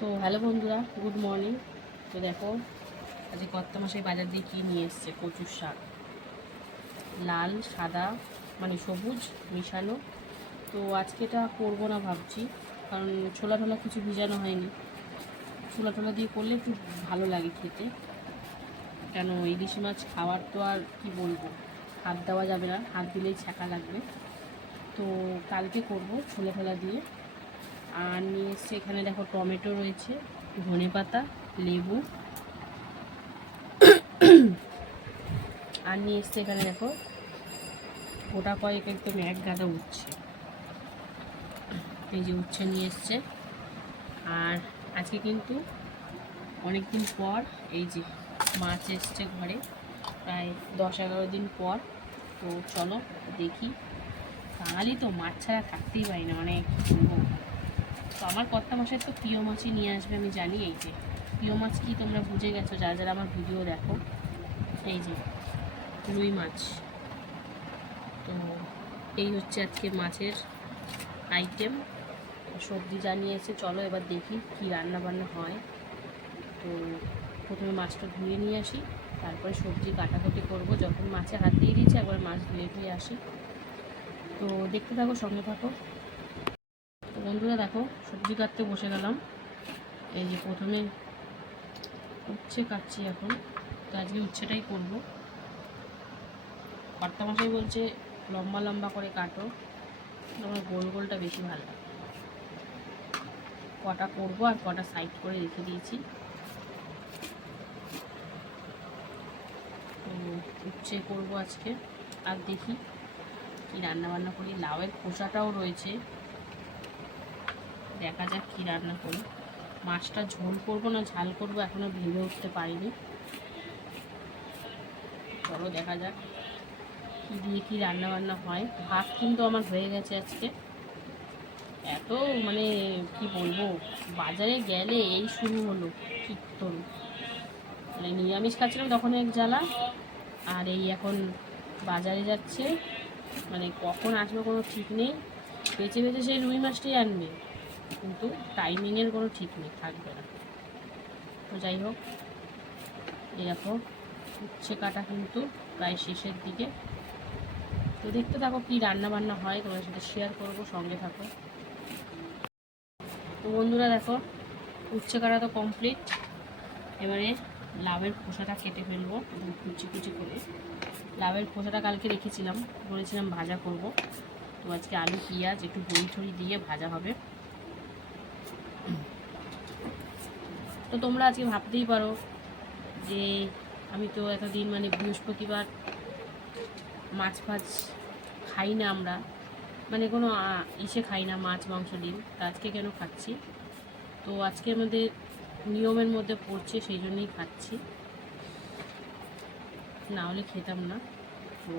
তো হ্যালো বন্ধুরা, good morning. তো দেখো, আজকে কত মাসে বাজার দিয়ে কী নিয়ে এসছে? কচুর শাক। লাল, সাদা মানে সবুজ, মিশানো। তো আজকে এটা করব না ভাবছি, কারণ ছোলা টোলা কিছু ভিজানো হয়নি। ছোলা টোলা দিয়ে করলে একটু ভালো লাগে খেতে। কেন, ইলিশ মাছ খাওয়ার তো আর কি বলব? হাত দেওয়া যাবে না, হাত দিলেই ছ্যাঁকা লাগবে। তো কালকে করব ছোলা টোলা দিয়ে। আর নিয়ে এসছে এখানে দেখো টমেটো রয়েছে, ধনে পাতা, লেবু। আর নিয়ে এসছে এখানে দেখো, গোটা কয়েক একদম এক গাদা উচ্ছে। এই যে উচ্ছে নিয়ে এসছে। আর আজকে কিন্তু অনেক দিন পর এই যে মাছ এসছে ঘরে, প্রায় দশ এগারো দিন পর। তো চলো দেখি। বাঙালি তো মাছ ছাড়া থাকতেই পারি না মানে কি বলব? তো আমার কর্তা মাসের তো প্রিয় মাছই নিয়ে আসবে, আমি জানি এই যে। প্রিয় মাছ কি তোমরা বুঝে গেছো, যারা যারা আমার ভিডিও দেখো। এই যে, রুই মাছ। তো এই হচ্ছে আজকে মাছের আইটেম সবজি জানিয়েছে, চলো এবার দেখি কি রান্না বান্না হয়। তো প্রথমে মাছটা ধুয়ে নিয়ে আসি, তারপরে সবজি কাটাকুটি করব। যখন মাছে হাত দিয়ে দিয়েছি, একবার মাছ ধুয়ে ধুয়ে আসি। তো দেখতে থাকো, সঙ্গে থাকো। বন্ধুরা দেখো, সবজি কাটতে বসে গেলাম। এই যে প্রথমে উচ্ছে কাটছি এখন, তো আজকে উচ্ছেটাই করব। কর্তা মশাই বলছে, লম্বা লম্বা করে কাটো আমার গোল গোলটা বেশি ভালো লাগে। কটা করব আর কটা সাইড করে রেখে দিয়েছি। উচ্ছে করব আজকে। আর দেখি কি রান্না বান্না করি। লাউয়ের খোসাটাও রয়েছে। দেখা যাক কি রান্না করি। মাছটা ঝোল করব না, ঝাল করব, এখনও ভেবে উঠতে পারিনি। চলো দেখা যাক কি দিয়ে কি রান্না বান্না হয়। ভাত কিন্তু আমার হয়ে গেছে আজকে। এত মানে কি বলব, বাজারে গেলে এই শুরু হলো কীর্তন। মানে নিরামিষ খাচ্ছিলাম তখন এক জ্বালা, আর এই এখন বাজারে যাচ্ছে। মানে কখন আসবে কোনো ঠিক নেই। বেঁচে বেঁচে সেই রুই মাছটাই আনবে। কিন্তু টাইমিংয়ের কোনো ঠিক নেই, থাকবে না। তো যাই হোক দেখো, উচ্ছে কাটা কিন্তু প্রায় শেষের দিকে। তো দেখতে থাকো কি রান্না বান্না হয় তোমার সাথে শেয়ার করব, সঙ্গে থাকো। তো বন্ধুরা দেখো, উচ্ছে কাটা তো কমপ্লিট এবারে লাভের খোসাটা কেটে ফেলব কুচি কুচি করে। লাভের খোসাটা কালকে রেখেছিলাম, বলেছিলাম ভাজা করব। তো আজকে আলু, পেঁয়াজ, একটু বড়ি ঠড়ি দিয়ে ভাজা হবে। তো তোমরা আজকে ভাবতেই পারো যে আমি তো এতদিন মানে বৃহস্পতিবার মাছ ফাছ খাই না আমরা। মানে কোনো ইসে খাই না মাছ, মাংস, ডিম। তা আজকে কেন খাচ্ছি? তো আজকে আমাদের নিয়মের মধ্যে পড়ছে, সেই জন্যই খাচ্ছি। না হলে খেতাম না। তো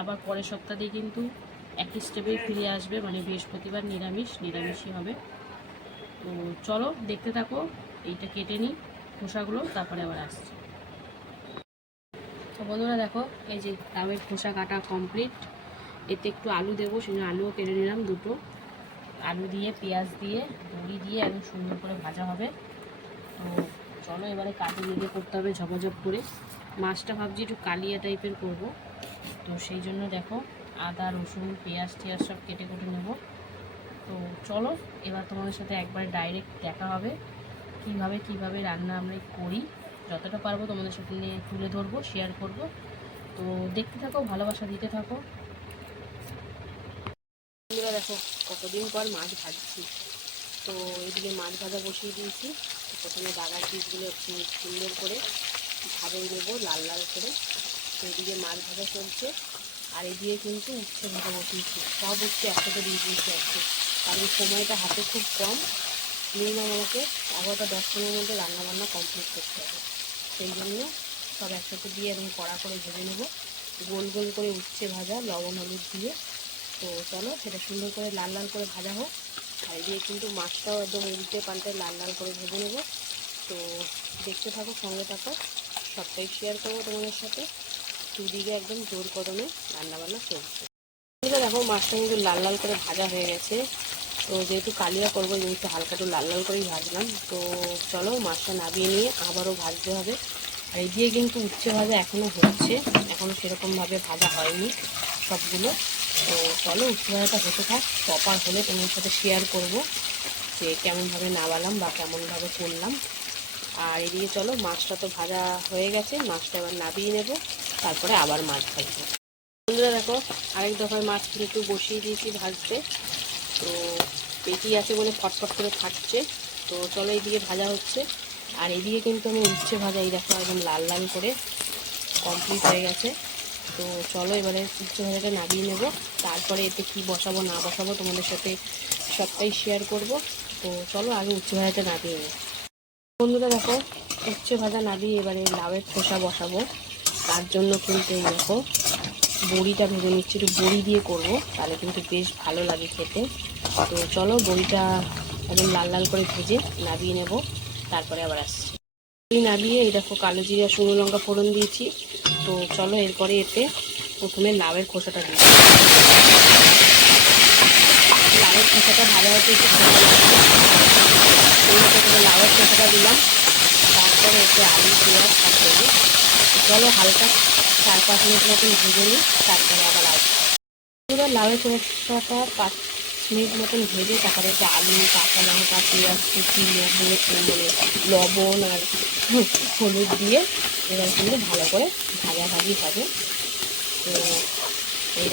আবার পরের সপ্তাহে কিন্তু একই স্টেপেই ফিরে আসবে। মানে বৃহস্পতিবার নিরামিষ, নিরামিষই হবে। তো চলো, দেখতে থাকো। এইটা কেটে নিই, খোসাগুলো তারপরে আবার আসছি। তো বন্ধুরা দেখো, এই যে লাউয়ের খোসা কাটা কমপ্লিট এতে একটু আলু দেবো সেই জন্য আলুও কেটে নিলাম দুটো। আলু দিয়ে, পেঁয়াজ দিয়ে দড়ি দিয়ে একদম সুন্দর করে ভাজা হবে। তো চলো এবারে কাজে লেগে করতে হবে ঝপঝপ করে। মাছটা ভাবছি একটু কালিয়া টাইপের করব। তো সেই জন্য দেখো, আদা, রসুন, পেঁয়াজ টেয়াজ সব কেটে কেটে নেব। তো চলো, এবার তোমাদের সাথে একবার ডাইরেক্ট দেখা হবে। কীভাবে কীভাবে রান্না আমরা করি, যতটা পারব তোমাদের সাথে নিয়ে তুলে ধরবো শেয়ার করব। তো দেখতে থাকো, ভালোবাসা দিতে থাকো। দেখো, কতদিন পর মাছ ভাজছি। তো এদিকে মাছ ভাজা বসিয়ে দিয়েছি। প্রথমে বাগার পিসগুলো একটু সুন্দর করে ভাবে দেবো লাল লাল করে। তো এদিকে মাছ ভাজা চলছে। আর এদিকে কিন্তু উচ্ছে ভাজা বসিয়েছি। সব উচ্ছে একসাথে দিয়ে দিয়েছি আজকে কারণ সময়টা হাতে খুব কম। মিনিমাম আমাকে। এগারোটা দশ মিনিটের মধ্যে রান্না বান্না কমপ্লিট করতে হবে। সেই জন্য সব একসাথে দিয়ে এবং কড়া করে ভেজে নেব। গোল গোল করে উচ্ছে ভাজা, লবণ, হলুদ দিয়ে। তো চলো, সেটা সুন্দর করে লাল লাল করে ভাজা হোক। আর এদিকে কিন্তু মাছটাও একদম উল্টে পাল্টে লাল লাল করে ভেজে নেব। তো দেখতে থাকো, সঙ্গে থাকো। সবটাই শেয়ার করব তোমাদের সাথে। দুদিকে একদম জোর কদমে রান্নাবান্না চলছে। দেখো, মাছটা কিন্তু লাল লাল করে ভাজা হয়ে গেছে। তো যেহেতু কালিয়া করব একটু হালকা একটু লাল লাল করেই ভাজলাম। তো চলো মাছটা নাবিয়ে নিয়ে আবারও ভাজতে হবে। আর এই দিয়ে কিন্তু উচ্ছে ভাজা এখনও হচ্ছে এখনও সেরকমভাবে ভাজা হয়নি সবগুলো। তো চলো উচ্ছে ভাজাটা হতে থাক প্রপার হলে তোমার সাথে শেয়ার করব যে কেমনভাবে নাবালাম বা কেমনভাবে করলাম। আর এদিকে চলো, মাছটা তো ভাজা হয়ে গেছে, মাছটা এবার নাবিয়ে নেব, তারপরে আবার মাছ ভাজবো। বন্ধুরা দেখো, আরেক দফায় মাছ কিন্তু বসিয়ে দিয়েছি ভাজতে। তো পেটি আছে বলে ফটফট করে ফাটছে। তো চলো এইদিকে ভাজা হচ্ছে। আর এদিকে কিন্তু আমি উচ্ছে ভাজা, এই দেখো একদম লাল লাল করে কমপ্লিট হয়ে গেছে। তো চলো এবারে উচ্ছে ভাজাটা নামিয়ে নেব। তারপরে এতে কি বসাবো, না বসাবো তোমাদের সাথে সবটাই শেয়ার করব। তো চলো আগে উচ্ছে ভাজাটা নামিয়ে নেব বন্ধুরা দেখো, উচ্ছে ভাজা নামিয়ে এবারে লাউয়ের খোসা বসাবো। তার জন্য কিন্তু এই দেখো বড়িটা ভেজে নিচ্ছি, একটু বড়ি দিয়ে করব। তাহলে কিন্তু বেশ ভালো লাগে খেতে। তো চলো বড়িটা একদম লাল লাল করে ভেজে নামিয়ে নেব। তারপরে আবার আসছি। বড়ি নামিয়ে এই দেখো কালো জিরা শুকনো লঙ্কা ফোড়ন দিয়েছি। তো চলো এরপরে এতে প্রথমে লাউয়ের খোসাটা দিই। লাউয়ের খোসাটা ভালো হতে লাউয়ের খোসাটা দিলাম। তারপরে এতে আলু, পেঁয়াজ দেবো। চলো হালকা চার পাঁচ মিনিট মতন ভেজে নিই, তারপরে আবার আসব পুরো লাউয়ের খোসাটা পাঁচ মিনিট মতন ভেজে, তারপরে একটু আলু, কাঁচা লঙ্কা, পেঁয়াজ, কুচি লবণ মানে লবণ আর হলুদ দিয়ে এবার কিন্তু ভালো করে ভাজাভাজি হবে। তো এই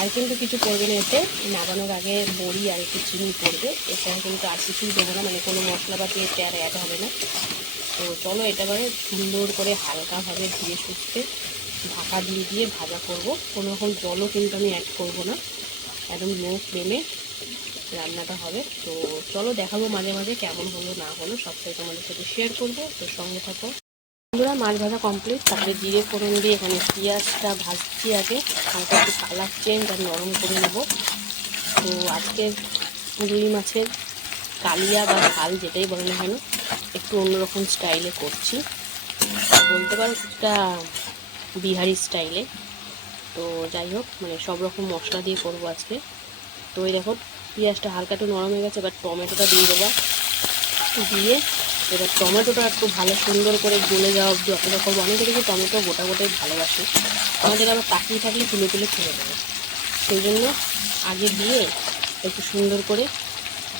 আর কিন্তু কিছু করবে না এতে। নামানোর আগে বড়ি আর একটু চিনি পড়বে এছাড়া কিন্তু আর কিছুই দেবো না মানে কোনো মশলা মশলাপাতি এতে আর অ্যাড হবে না। তো চলো, এটা সুন্দর করে হালকাভাবে ধীরে সুস্থে ঢাকা দিয়ে দিয়ে ভাজা করব। কোনো রকম জলও কিন্তু আমি অ্যাড করব না। একদম লো ফ্লেমে রান্নাটা হবে। তো চলো দেখাবো মাঝে মাঝে কেমন হলো, না হলো, সবটাই তোমাদের সাথে শেয়ার করব। তো সঙ্গে থাকো। বন্ধুরা, মাছ ভাজা কমপ্লিট তারপরে জিরে ফোড়ন দিয়ে এখানে পেঁয়াজটা ভাজছি আগে। হালকা একটু কালার চেঞ্জ আর নরম করে নেব। তো আজকে রুই মাছের কালিয়া বা ঝাল যেটাই বলে না কেন, একটু অন্যরকম স্টাইলে করছি। বলতে পারো একটা বিহারি স্টাইলে। তো যাই হোক মানে সব রকম মশলা দিয়ে করব আজকে। তো এই দেখো, পেঁয়াজটা হালকা একটু নরম হয়ে গেছে, এবার টমেটোটা দিয়ে দেবা। দিয়ে এবার টমেটোটা একটু ভালো সুন্দর করে গলে যাওয়া অবধি অপেক্ষা করব অনেকে দেখি টমেটো গোটা গোটাই ভালোবাসে। আমাদের আবার তাকিয়ে থাকলে তুলে তুলে খেয়ে দেবে সেই জন্য আগে দিয়ে একটু সুন্দর করে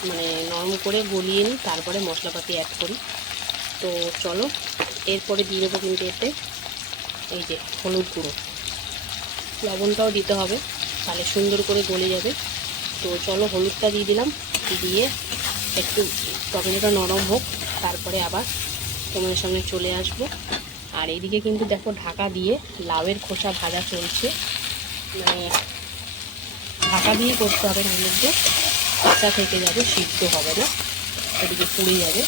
মানে নরম করে গলিয়ে নিই, তারপরে মশলাপাতি অ্যাড করি। তো চলো, এরপরে দিয়ে দেবো কিন্তু এতে এই যে হলুদ গুঁড়ো। লবণটাও দিতে হবে, তাহলে সুন্দর করে গলে যাবে। তো চলো হলুদটা দিয়ে দিলাম, দিয়ে একটু টমেটোটা নরম হোক, তারপরে আবার তোমাদের সামনে চলে আসব। আর এইদিকে কিন্তু দেখো ঢাকা দিয়ে লাউয়ের খোসা ভাজা চলছে। মানে ঢাকা দিয়ে করতে হবে না মধ্যে কাঁচা থেকে যাবে, সিদ্ধ হবে না। এদিকে পুড়ে যাবে।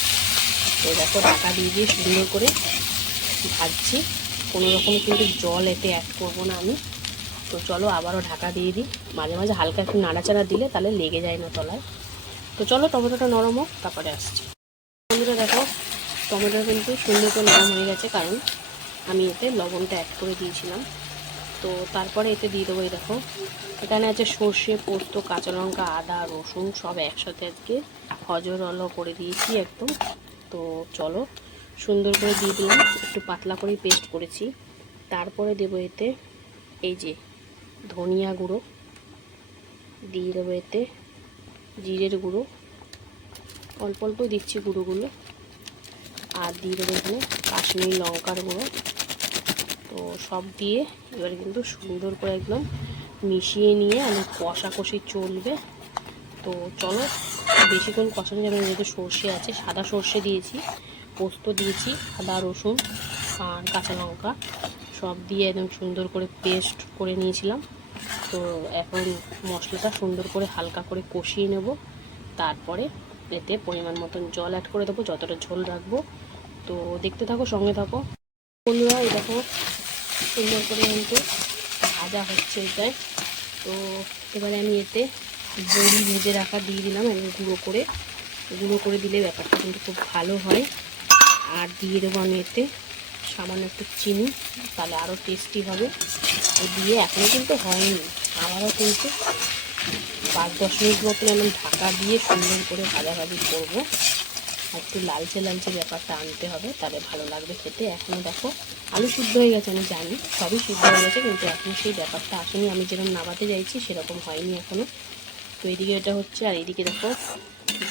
তো দেখো ঢাকা দিয়ে দিয়ে সুন্দর করে ভাজছি। কোনো রকম কিন্তু জল এতে অ্যাড করব না আমি। তো চলো আবারও ঢাকা দিয়ে দিই। মাঝে মাঝে হালকা একটু নাড়াচাড়া দিলে তাহলে লেগে যায় না তলায়। তো চলো টমেটোটা নরম হোক, তারপরে আসছি। বন্ধুরা দেখো, টমেটো কিন্তু সুন্দর করে নরম হয়ে গেছে, কারণ আমি এতে লবণটা অ্যাড করে দিয়েছিলাম। তো তারপরে এতে দিয়ে দেবো এই দেখো, এখানে আছে সর্ষে, পোস্ত, কাঁচা লঙ্কা, আদা, রসুন সব একসাথে আজকে হজরল করে দিয়েছি একদম। তো চলো সুন্দর করে দিয়ে দিলাম, একটু পাতলা করেই পেস্ট করেছি। তারপরে দেবো এতে এই যে ধনিয়া গুঁড়ো, দিয়ে দেবো এতে জিরের গুঁড়ো, অল্প অল্প দিচ্ছি গুঁড়োগুলো, আর দিয়ে দেবো এখানে কাশ্মীরি লঙ্কার গুঁড়ো। তো সব দিয়ে এবার কিন্তু সুন্দর করে একদম মিশিয়ে নিয়ে আমি কষাকষি চলবে। তো চলো, বেশিক্ষণ কষানো যাবে যেহেতু সর্ষে আছে, সাদা সর্ষে দিয়েছি। পোস্ত দিয়েছি, আদা, রসুন আর কাঁচা লঙ্কা। সব দিয়ে একদম সুন্দর করে পেস্ট করে নিয়েছিলাম। তো এখন মশলাটা সুন্দর করে হালকা করে কষিয়ে নেব। তারপরে এতে পরিমাণ মতন জল অ্যাড করে দেবো, যতটা ঝোল রাখব। তো দেখতে থাকো, সঙ্গে থাকো। বন্ধুরা, এই দেখো, সুন্দর করে কিন্তু ভাজা হচ্ছে এটাই। তো এবারে আমি এতে বড়ি ভেজে রাখা দিয়ে দিলাম আমি গুঁড়ো করে। গুঁড়ো করে দিলে ব্যাপারটা কিন্তু খুব ভালো হয়। আর দিয়ে দেবো আমি এতে সামান্য একটু চিনি, তাহলে আরও টেস্টি হবে। দিয়ে এখনও কিন্তু হয়নি, আমারও কিন্তু পাঁচ দশ মিনিট মতন আমি ঢাকা দিয়ে সুন্দর করে ভাজাভাজি করব। একটু লালচে লালচে ব্যাপারটা আনতে হবে, তাহলে ভালো লাগবে খেতে। এখনও দেখো, আলু সিদ্ধ হয়ে গেছে, আমি জানি সবই সিদ্ধ হয়ে গেছে, কিন্তু এখনও সেই ব্যাপারটা আসেনি। আমি যেরকম নামাতে চাইছি সেরকম হয়নি এখনও তো এদিকে এটা হচ্ছে, আর এদিকে দেখো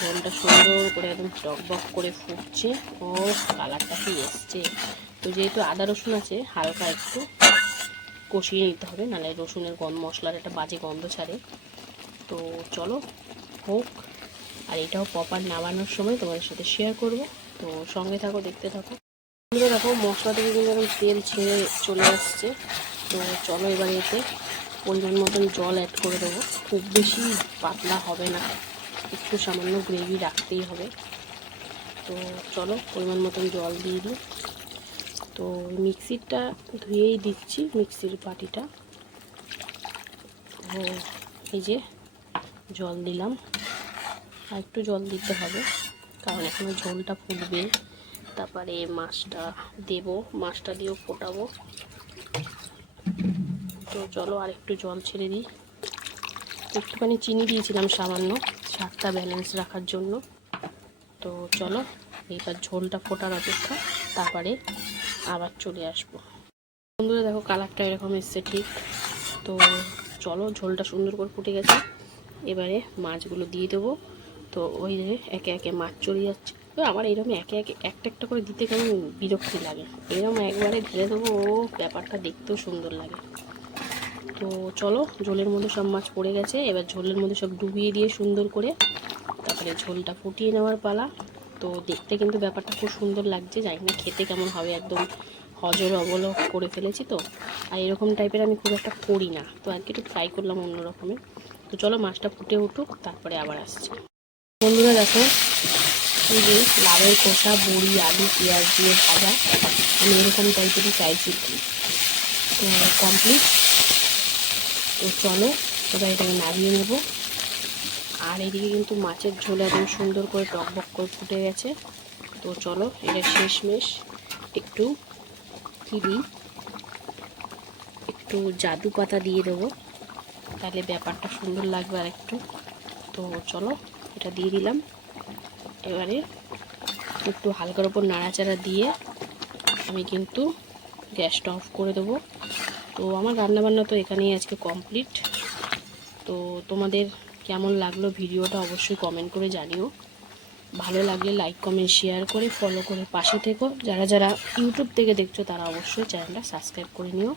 জলটা সুন্দর করে একদম টকবক করে ফুটছে। ও, কালারটা কি এসছে? তো যেহেতু আদা রসুন আছে, হালকা একটু কষিয়ে নিতে হবে, নাহলে রসুনের গন্ধ মশলার একটা বাজে গন্ধ ছাড়ে। তো চলো, হোক। আর এটাও প্রপার নামানোর সময় তোমাদের সাথে শেয়ার করব। তো সঙ্গে থাকো, দেখতে থাকো। বন্ধুরা দেখো, মশলা থেকে কিন্তু এখন তেল ছেড়ে চলে আসছে। তো চলো এবার এতে পরিমাণ মতন জল অ্যাড করে দেবো। খুব বেশি পাতলা হবে না। একটু সামান্য গ্রেভি রাখতেই হবে। তো চলো পরিমাণ মতন জল দিয়ে দিই। তো মিক্সিটা ধুয়েই দিচ্ছি, মিক্সির পাটিটা ও এই যে জল দিলাম। আর একটু জল দিতে হবে, কারণ এখনও ঝোলটা ফুটবে। তারপরে মাছটা দেব, মাছটা দিয়েও ফোটাবো। তো চলো আর একটু জল ছেড়ে দিই। একটুখানি চিনি দিয়েছিলাম সামান্য। স্বাদটা ব্যালেন্স রাখার জন্য। তো চলো, এইবার ঝোলটা ফোটার অপেক্ষা, তারপরে আবার চলে আসব। বন্ধুরা, দেখো কালারটা এরকম এসছে ঠিক। তো চলো, ঝোলটা সুন্দর করে ফুটে গেছে। এবারে মাছগুলো দিয়ে দেবো। তো ওই একে একে মাছ চলে যাচ্ছে। তো আমার এরকম একে একে, একটা একটা করে দিতে কেমন বিরক্তি লাগে। এরকম একবারে ঢেলে দেবো, ও ব্যাপারটা দেখতেও সুন্দর লাগে। তো চলো, ঝোলের মধ্যে সব মাছ পড়ে গেছে। এবার ঝোলের মধ্যে সব ডুবিয়ে দিয়ে সুন্দর করে তারপরে ঝোলটা ফুটিয়ে নেওয়ার পালা। তো দেখতে কিন্তু ব্যাপারটা খুব সুন্দর লাগছে, জানি না খেতে কেমন হবে, একদম হজর অবলক করে ফেলেছি তো। আর এরকম টাইপের আমি খুব একটা করি না। তো আজকে একটু ট্রাই করলাম অন্য রকমের তো চলো মাছটা ফুটে উঠুক, তারপরে আবার আসছি। বন্ধুরা দেখো, এই যে লাভের কষা, বড়ি, আলু, পেঁয়াজ দিয়ে ভাজা, আমি এরকম টাইপেরই চাইছি তো কমপ্লিট তো চলো, এবার এটাকে নামিয়ে নেব। আর এদিকে কিন্তু মাছের ঝোল একদম সুন্দর করে টকবক করে ফুটে গেছে। তো চলো, এটা শেষমেশ। একটু কী দিই একটু জাদু পাতা দিয়ে দেবো। তাহলে ব্যাপারটা সুন্দর লাগবে আর একটু তো চলো, এটা দিয়ে দিলাম। এবারে একটু হালকার ওপর নাড়াচাড়া দিয়ে আমি কিন্তু গ্যাসটা অফ করে দেবো। তো আমার রান্নাবান্না তো এখানেই আজকে কমপ্লিট তো তোমাদের কেমন লাগল ভিডিওটা অবশ্যই কমেন্ট করে জানিও। ভালো লাগলে লাইক কমেন্ট শেয়ার করে ফলো করে পাশে থেকো। যারা যারা ইউটিউব থেকে দেখছ তারা অবশ্যই চ্যানেলটা সাবস্ক্রাইব করে নিও।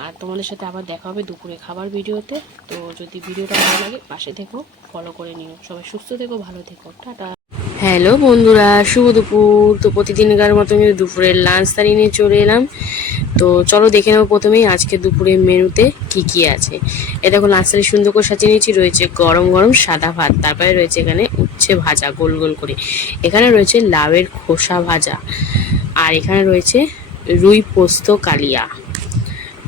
আর তোমাদের সাথে আবার দেখা হবে দুপুরে খাবার ভিডিওতে। তো যদি ভিডিওটা ভালো লাগে পাশে থেকো ফলো করে নিও। সবাই সুস্থ থেকো, ভালো থেকো। টাটা। হ্যালো বন্ধুরা, শুভ দুপুর। তো প্রতিদিনকার মতো কিন্তু দুপুরের লাঞ্চ তারিয়ে নিয়ে চলে এলাম। তো চলো দেখে নেব প্রথমেই আজকে দুপুরের মেনুতে কি কি আছে। এ দেখো লাঞ্চ তারি সুন্দর করে সাজিয়ে নিয়েছি। রয়েছে গরম গরম সাদা ভাত, তারপরে রয়েছে এখানে উচ্ছে ভাজা গোল গোল করে। এখানে রয়েছে লাউয়ের খোসা ভাজা। আর এখানে রয়েছে রুই পোস্ত কালিয়া।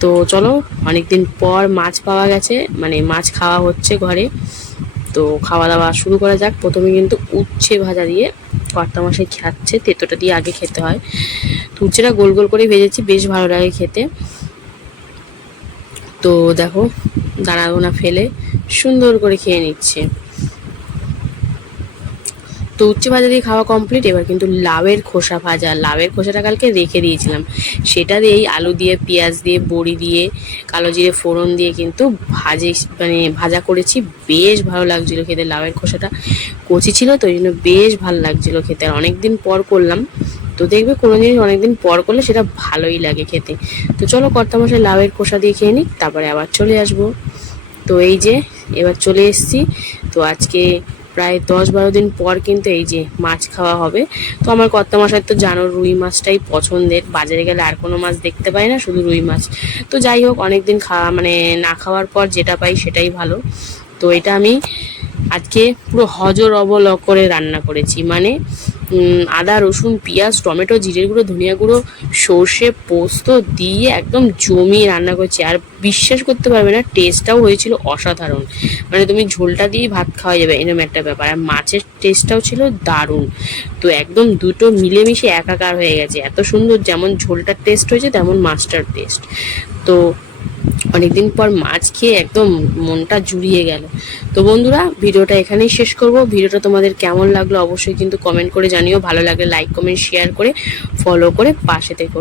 তো চলো, অনেকদিন পর মাছ পাওয়া গেছে মানে মাছ খাওয়া হচ্ছে ঘরে। তো খাওয়া দাওয়া শুরু করা যাক। প্রথমে কিন্তু উচ্ছে ভাজা দিয়ে কর্তা মশাই খাচ্ছে, তেতোটা দিয়ে আগে খেতে হয়। তো উচ্ছেটা গোল গোল করে ভেজেছি, বেশ ভালো লাগে খেতে। তো দেখো দানা ফেলে সুন্দর করে খেয়ে নিচ্ছে। তো উচ্ছে ভাজা দিয়ে খাওয়া কমপ্লিট এবার কিন্তু লাউয়ের খোসা ভাজা। লাউয়ের খোসাটা কালকে রেখে দিয়েছিলাম। সেটা দিয়েই আলু দিয়ে, পেঁয়াজ দিয়ে, বড়ি দিয়ে, কালো জিরে ফোড়ন দিয়ে কিন্তু ভাজে মানে ভাজা করেছি। বেশ ভালো লাগছিল খেতে লাউয়ের খোসাটা। কচি ছিল তো ওই জন্য বেশ ভালো লাগছিল খেতে। আর অনেকদিন পর করলাম। তো দেখবে কোনো জিনিস অনেকদিন পর করলে সেটা ভালোই লাগে খেতে। তো চলো কর্তা মশাই লাউয়ের খোসা দিয়ে খেয়ে নিই তারপরে আবার চলে আসব। তো এই যে, এবার চলে এসেছি। তো আজকে প্রায় দশ বারো দিন পর কিন্তু এই যে মাছ খাওয়া হবে। তো আমার কর্তা মশাই তো জানো রুই মাছটাই পছন্দের। বাজারে গেলে আর কোনো মাছ দেখতে পাই না, শুধু রুই মাছ। তো যাই হোক, অনেকদিন খাওয়া মানে না খাওয়ার পর যেটা পাই সেটাই ভালো। তো এটা আমি আজকে পুরো হজর অবলক করে রান্না করেছি। মানে আদা, রসুন, পেঁয়াজ, টমেটো, জিরের গুঁড়ো, ধনিয়া গুঁড়ো, সর্ষে, পোস্ত দিয়ে একদম জমিয়ে রান্না করেছি। আর বিশ্বাস করতে পারবে না টেস্টটাও হয়েছিল অসাধারণ। মানে তুমি ঝোলটা দিয়েই ভাত খাওয়া যাবে এরকম একটা ব্যাপার। আর মাছের টেস্টটাও ছিল দারুণ। তো একদম দুটো মিলেমিশে একাকার হয়ে গেছে। এত সুন্দর যেমন ঝোলটার টেস্ট হয়েছে, তেমন মাছটার টেস্ট তো অনেকদিন পর মাছ খেয়ে একদম মনটা জুড়িয়ে গেল। তো বন্ধুরা, ভিডিওটা এখানেই শেষ করব। ভিডিওটা তোমাদের কেমন লাগল অবশ্যই কিন্তু কমেন্ট করে জানিও। ভালো লাগলে লাইক কমেন্ট শেয়ার করে ফলো করে পাশে থেকো।